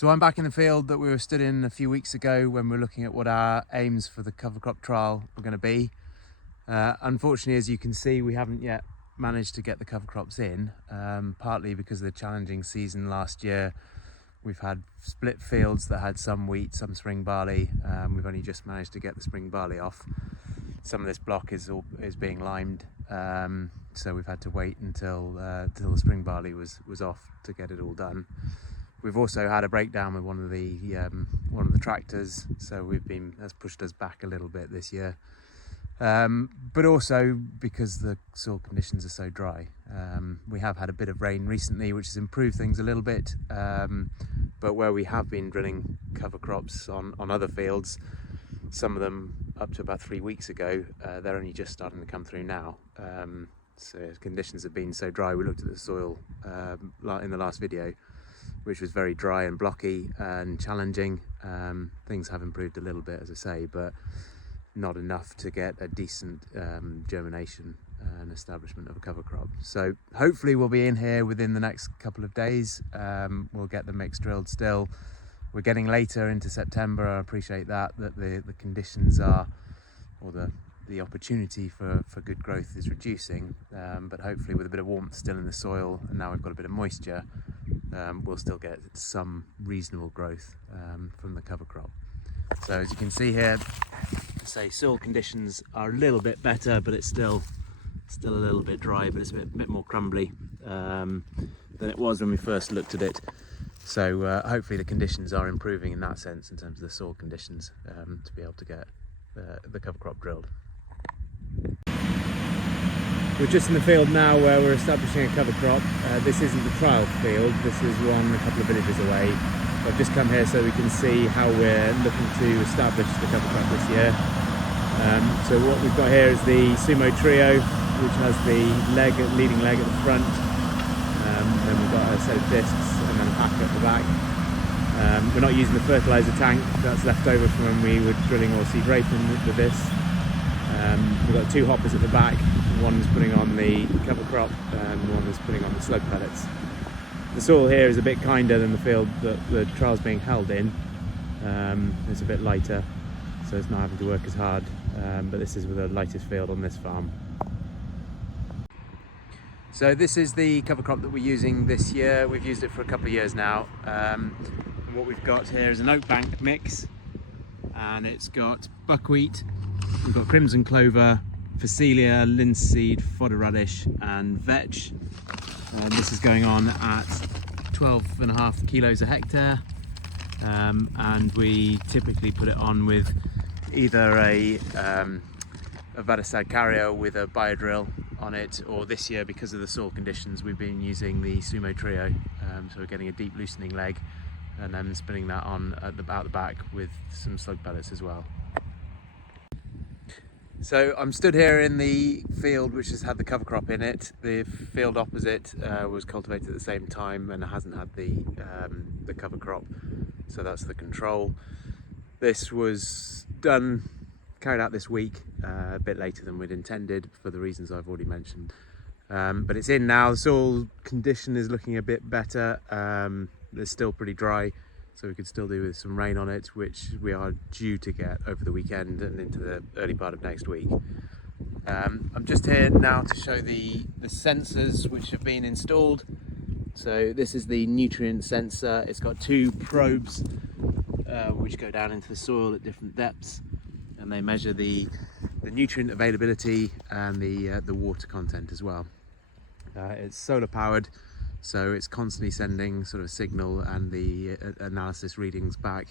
So I'm back in the field that we were stood in a few weeks ago when we were looking at what our aims for the cover crop trial were going to be. Unfortunately, as you can see, we haven't yet managed to get the cover crops in, partly because of the challenging season last year. We've had split fields that had some wheat, some spring barley. We've only just managed to get the spring barley off. Some of this block is being limed, so we've had to wait until the spring barley was off to get it all done. We've also had a breakdown with one of the tractors, so that's pushed us back a little bit this year. But also because the soil conditions are so dry. We have had a bit of rain recently, which has improved things a little bit, but where we have been drilling cover crops on other fields, some of them up to about 3 weeks ago, they're only just starting to come through now. So conditions have been so dry. We looked at the soil in the last video, which was very dry and blocky and challenging. Things have improved a little bit, as I say, but not enough to get a decent germination and establishment of a cover crop. So hopefully we'll be in here within the next couple of days. We'll get the mix drilled still. We're getting later into September. I appreciate that the conditions are, or the opportunity for good growth is reducing, but hopefully with a bit of warmth still in the soil, and now we've got a bit of moisture, we'll still get some reasonable growth from the cover crop. So as you can see here, soil conditions are a little bit better, but it's still a little bit dry, but it's a bit more crumbly than it was when we first looked at it. So hopefully the conditions are improving in that sense in terms of the soil conditions to be able to get the cover crop drilled. We're just in the field now where we're establishing a cover crop. This isn't the trial field, this is one a couple of villages away. I've just come here so we can see how we're looking to establish the cover crop this year. So what we've got here is the Sumo Trio, which has the leading leg at the front. Then we've got a set of discs and then a pack at the back. We're not using the fertiliser tank, that's left over from when we were drilling oilseed rape with this. We've got two hoppers at the back, one's putting on the cover crop and one is putting on the slug pellets. The soil here is a bit kinder than the field that the trial's being held in. It's a bit lighter, so it's not having to work as hard, but this is with the lightest field on this farm. So this is the cover crop that we're using this year. We've used it for a couple of years now. And what we've got here is an oat bank mix, and it's got buckwheat, we've got crimson clover, phacelia, linseed, fodder radish and vetch. This is going on at 12.5 kilos a hectare, and we typically put it on with either a Vadistad carrier with a biodrill on it, or this year because of the soil conditions we've been using the Sumo Trio, so we're getting a deep loosening leg and then spinning that on out the back with some slug pellets as well. So I'm stood here in the field which has had the cover crop in it. The field opposite was cultivated at the same time and hasn't had the cover crop, so that's the control. This was carried out this week, a bit later than we'd intended for the reasons I've already mentioned. But it's in now. The soil condition is looking a bit better. It's still pretty dry, so we could still do with some rain on it, which we are due to get over the weekend and into the early part of next week. I'm just here now to show the sensors which have been installed. So this is the nutrient sensor. It's got two probes which go down into the soil at different depths, and they measure the nutrient availability and the water content as well. It's solar powered, so it's constantly sending sort of a signal and the analysis readings back.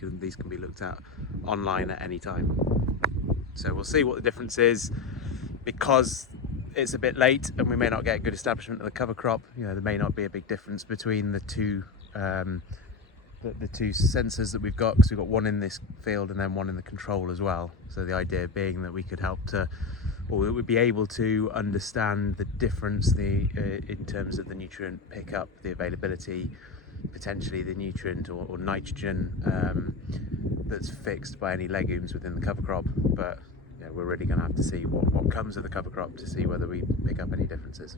These can be looked at online at any time. So we'll see what the difference is, because it's a bit late and we may not get a good establishment of the cover crop. There may not be a big difference between the two the two sensors that we've got, because we've got one in this field and then one in the control as well. So the idea being that we could help to, or we would be able to understand the difference in terms of the nutrient pickup, the availability, potentially the nutrient or nitrogen that's fixed by any legumes within the cover crop. But we're really going to have to see what comes of the cover crop to see whether we pick up any differences.